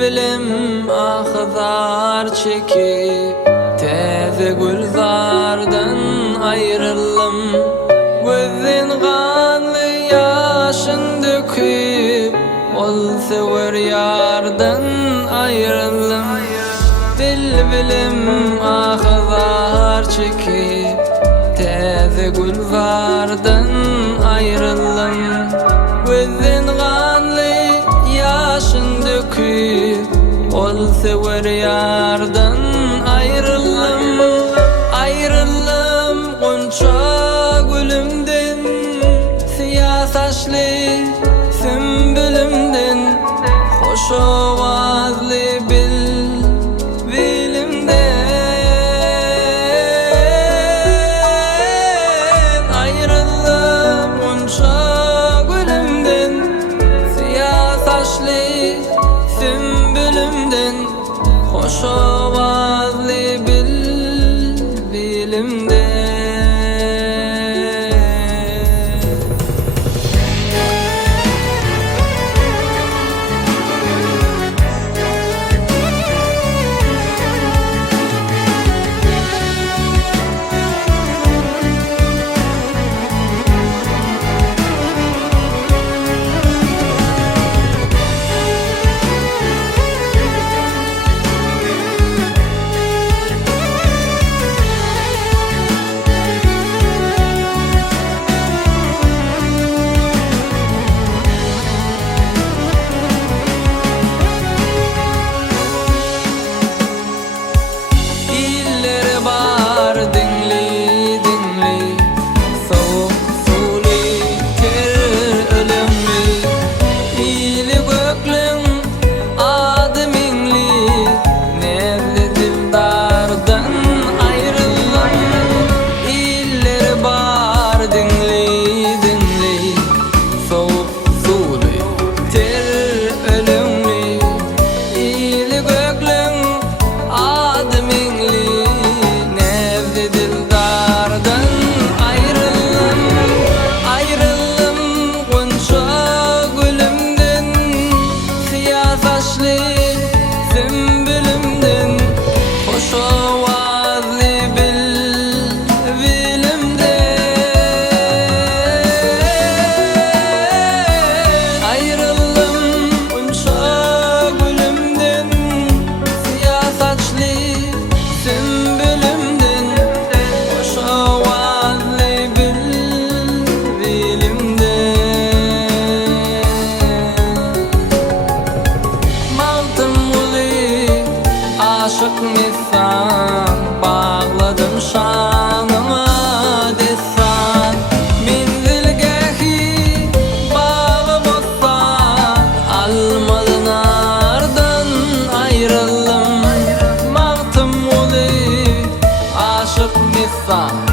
bilim ahzar çekip teze gülzardan ayrıldım. Gözün kanlı yaşın döküp ol sever yardan ayrıldım. Dil bilim ahzar çekip teze gülzardan ayrıldım. Gözün kanlı yaşın döküp ol sever yardan ayrıldım. Ayrıldım gonca gülümden, siyah saçlı sümbülümden, hoş ovazlı bilimden. Ayrıldım gonca gülümden, siyah saçlı sümbülümden, hoş ovazlı bilimden. Sümbülümden, hoş ovazlı bilimden. Ayrıldım gonca gülümden, siyah saçlı sümbülümden, hoş ovazlı bilimden. Aşık misan, bağladım şanıma desan. Menzilgehi bağı bossan, almalın ardan ayrıldım. Mağtım olu aşık misan.